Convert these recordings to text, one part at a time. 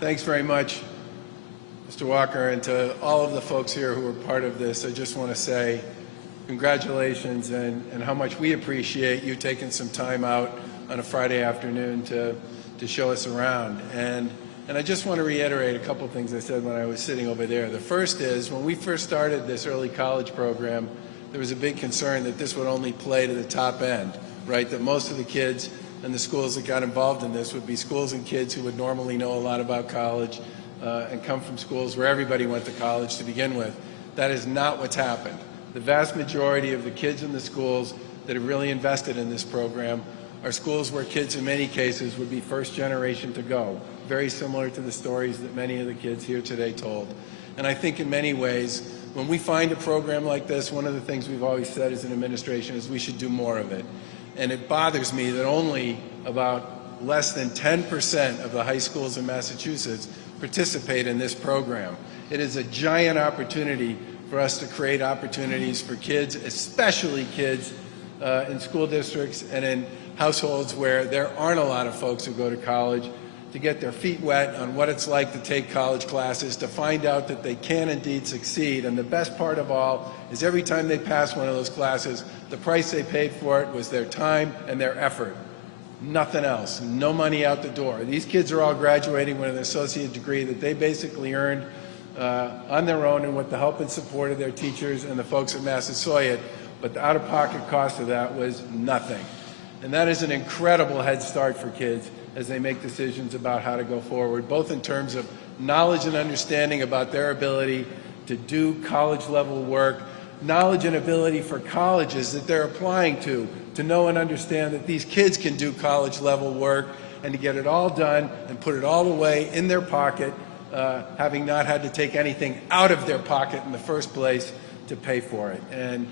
Thanks very much, Mr. Walker, and to all of the folks here who are part of this. I just want to say congratulations and how much we appreciate you taking some time out on a Friday afternoon to show us around. And I just want to reiterate a couple things I said when I was sitting over there. The first is, when we first started this early college program, there was a big concern that this would only play to the top end, right? That most of the kids and the schools that got involved in this would be schools and kids who would normally know a lot about college and come from schools where everybody went to college to begin with. That is not what's happened. The vast majority of the kids in the schools that have really invested in this program are schools where kids in many cases would be first generation to go, very similar to the stories that many of the kids here today told. And I think in many ways, when we find a program like this, one of the things we've always said as an administration is we should do more of it. And it bothers me that only about less than 10% of the high schools in Massachusetts participate in this program. It is a giant opportunity for us to create opportunities for kids, especially kids in school districts and in households where there aren't a lot of folks who go to college, to get their feet wet on what it's like to take college classes, to find out that they can indeed succeed. And the best part of all is every time they pass one of those classes, the price they paid for it was their time and their effort. Nothing else. No money out the door. These kids are all graduating with an associate degree that they basically earned on their own and with the help and support of their teachers and the folks at Massasoit, but the out-of-pocket cost of that was nothing. And that is an incredible head start for kids as they make decisions about how to go forward, both in terms of knowledge and understanding about their ability to do college-level work, knowledge and ability for colleges that they're applying to know and understand that these kids can do college-level work and to get it all done and put it all away in their pocket, having not had to take anything out of their pocket in the first place to pay for it. And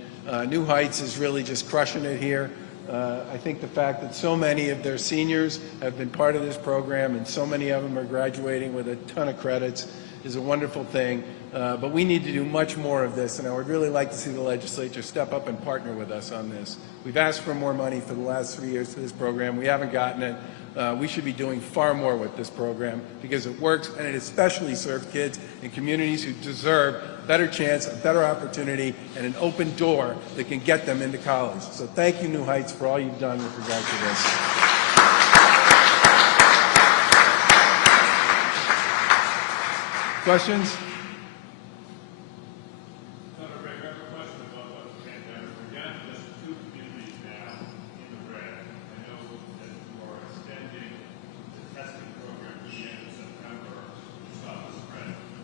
New Heights is really just crushing it here. I think the fact that so many of their seniors have been part of this program and so many of them are graduating with a ton of credits is a wonderful thing. But we need to do much more of this, and I would really like to see the legislature step up and partner with us on this. We've asked for more money for the last 3 years for this program. We haven't gotten it. We should be doing far more with this program because it works, and it especially serves kids in communities who deserve a better chance, a better opportunity, and an open door that can get them into college. So thank you, New Heights, for all you've done with regard to this. Questions?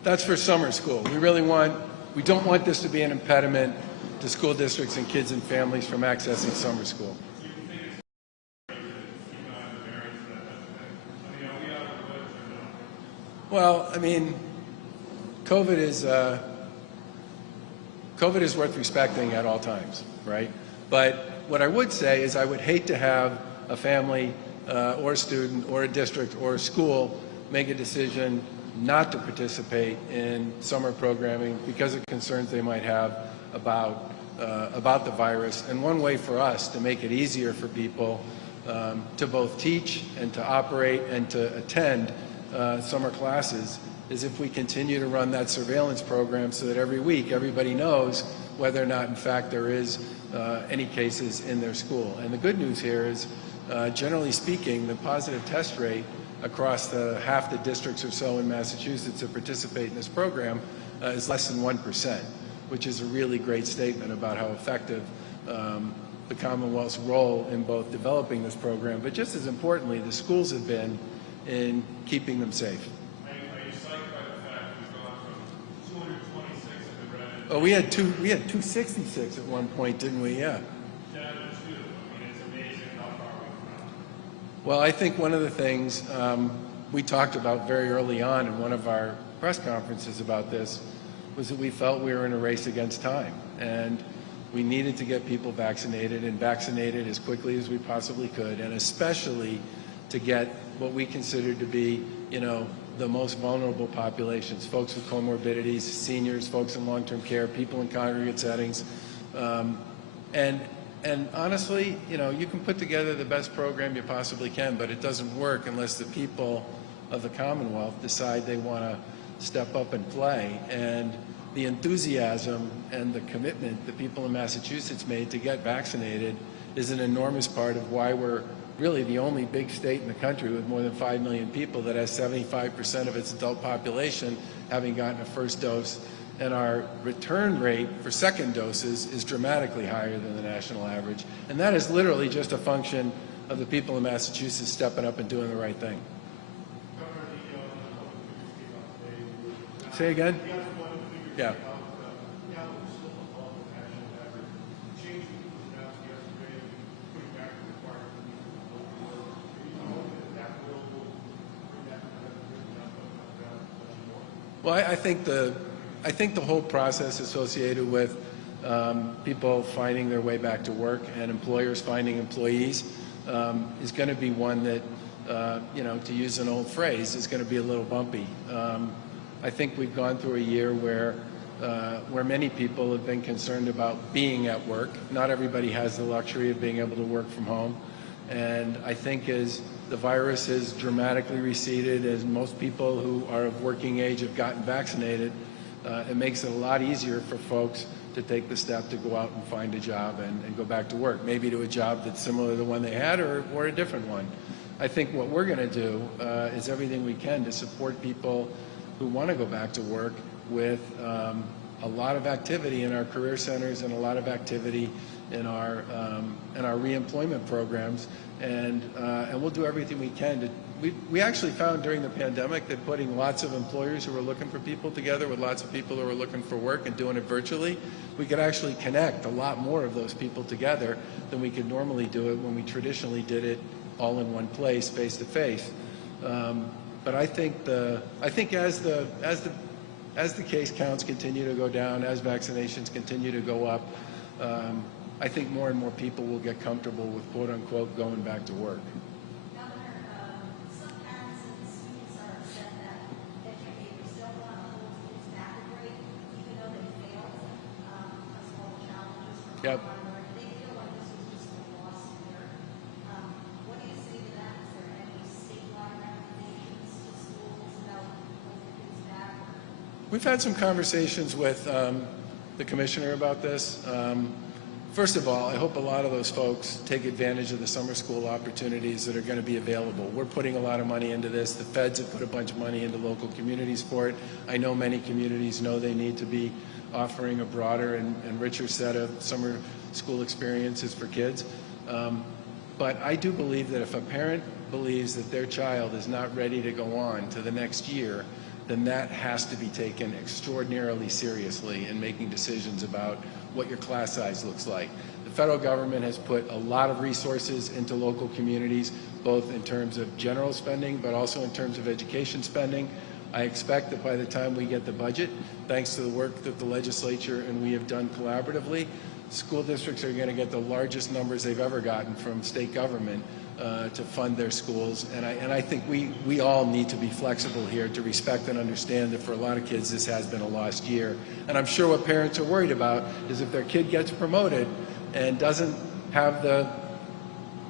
That's for summer school. We don't want this to be an impediment to school districts and kids and families from accessing summer school. Well, I mean, COVID is worth respecting at all times, right? But what I would say is I would hate to have a family or a student or a district or a school make a decision not to participate in summer programming because of concerns they might have about the virus. And one way for us to make it easier for people to both teach and to operate and to attend summer classes is if we continue to run that surveillance program so that every week everybody knows whether or not in fact there is any cases in their school. And the good news here is, generally speaking, the positive test rate across half the districts or so in Massachusetts that participate in this program is less than 1%, which is a really great statement about how effective the Commonwealth's role in both developing this program, but just as importantly, the schools have been in keeping them safe. Are you psyched by the fact we've gone from 226 in the red? Oh, we had 266 at one point, didn't we? Yeah. Well, I think one of the things we talked about very early on in one of our press conferences about this was that we felt we were in a race against time, and we needed to get people vaccinated and vaccinated as quickly as we possibly could, and especially to get what we considered to be, the most vulnerable populations, folks with comorbidities, seniors, folks in long-term care, people in congregate settings, and honestly, you can put together the best program you possibly can, but it doesn't work unless the people of the Commonwealth decide they want to step up and play. And the enthusiasm and the commitment that people in Massachusetts made to get vaccinated is an enormous part of why we're really the only big state in the country with more than 5 million people that has 75% of its adult population having gotten a first dose. And our return rate for second doses is dramatically higher than the national average. And that is literally just a function of the people in Massachusetts stepping up and doing the right thing. Say again? Yeah. Well, I think the whole process associated with people finding their way back to work and employers finding employees is going to be one that, you know, to use an old phrase, is going to be a little bumpy. I think we've gone through a year where many people have been concerned about being at work. Not everybody has the luxury of being able to work from home. And I think as the virus has dramatically receded, as most people who are of working age have gotten vaccinated, it makes it a lot easier for folks to take the step to go out and find a job and go back to work, maybe to a job that's similar to the one they had or a different one. I think what we're going to do is everything we can to support people who want to go back to work with a lot of activity in our career centers and a lot of activity in our reemployment programs, and we'll do everything we can to. We actually found during the pandemic that putting lots of employers who were looking for people together with lots of people who were looking for work and doing it virtually, we could actually connect a lot more of those people together than we could normally do it when we traditionally did it all in one place, face to face. But I think as the case counts continue to go down, as vaccinations continue to go up, I think more and more people will get comfortable with quote unquote going back to work. Some parents and students are upset that educators don't want to hold students back a grade, even though they failed because of all the challenges from Yep. online learning. They feel like this was just a lost year. What do you say to that? Is there any statewide recommendations to schools about holding kids back? We've had some conversations with the commissioner about this. First of all, I hope a lot of those folks take advantage of the summer school opportunities that are going to be available. We're putting a lot of money into this. The feds have put a bunch of money into local communities for it. I know many communities know they need to be offering a broader and richer set of summer school experiences for kids. But I do believe that if a parent believes that their child is not ready to go on to the next year, then that has to be taken extraordinarily seriously in making decisions about what your class size looks like. The federal government has put a lot of resources into local communities, both in terms of general spending, but also in terms of education spending. I expect that by the time we get the budget, thanks to the work that the legislature and we have done collaboratively, school districts are going to get the largest numbers they've ever gotten from state government to fund their schools. And I think we all need to be flexible here to respect and understand that for a lot of kids this has been a lost year. And I'm sure what parents are worried about is if their kid gets promoted and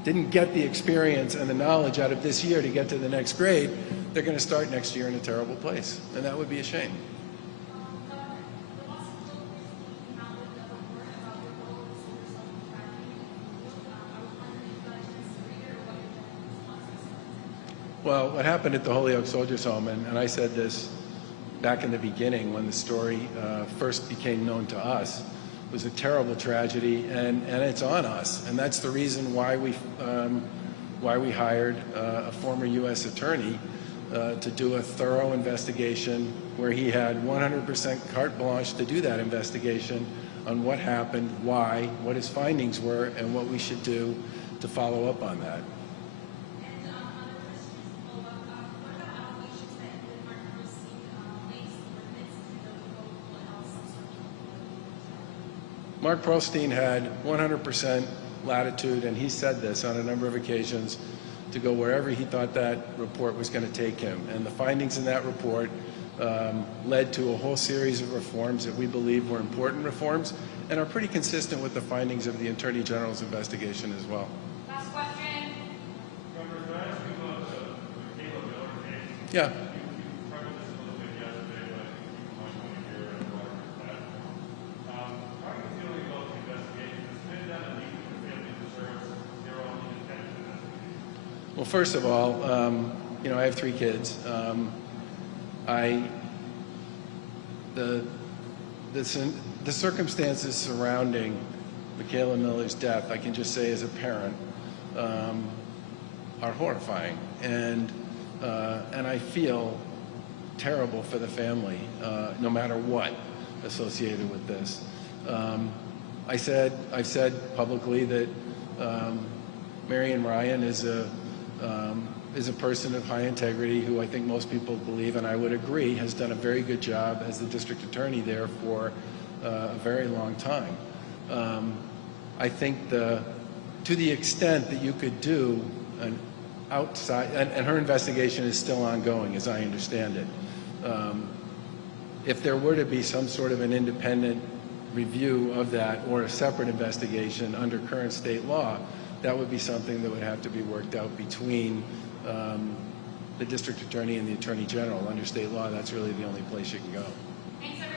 didn't get the experience and the knowledge out of this year to get to the next grade, they're going to start next year in a terrible place. And that would be a shame. Well, what happened at the Holyoke Soldiers Home, and I said this back in the beginning when the story first became known to us, was a terrible tragedy, and it's on us. And that's the reason why we hired a former U.S. attorney to do a thorough investigation where he had 100% carte blanche to do that investigation on what happened, why, what his findings were, and what we should do to follow up on that. Mark Perlstein had 100% latitude, and he said this on a number of occasions, to go wherever he thought that report was going to take him. And the findings in that report led to a whole series of reforms that we believe were important reforms and are pretty consistent with the findings of the Attorney General's investigation as well. Last question. Governor, can I ask you about the Caleb Miller case? Yeah. You covered this a little bit yesterday, but I think people might want to hear it on a larger platform. How are you feeling about the investigation? It's been done and the family deserves their own independent investigation. Well, first of all, I have 3 kids. The circumstances surrounding Michaela Miller's death, I can just say as a parent, are horrifying, and I feel terrible for the family, no matter what associated with this. I've said publicly that Marion Ryan is a person of high integrity who I think most people believe, and I would agree, has done a very good job as the district attorney there for a very long time. I think to the extent that you could do an outside, and her investigation is still ongoing as I understand it. If there were to be some sort of an independent review of that or a separate investigation under current state law, that would be something that would have to be worked out between the district attorney and the attorney general. Under state law, that's really the only place you can go. Thanks, everyone.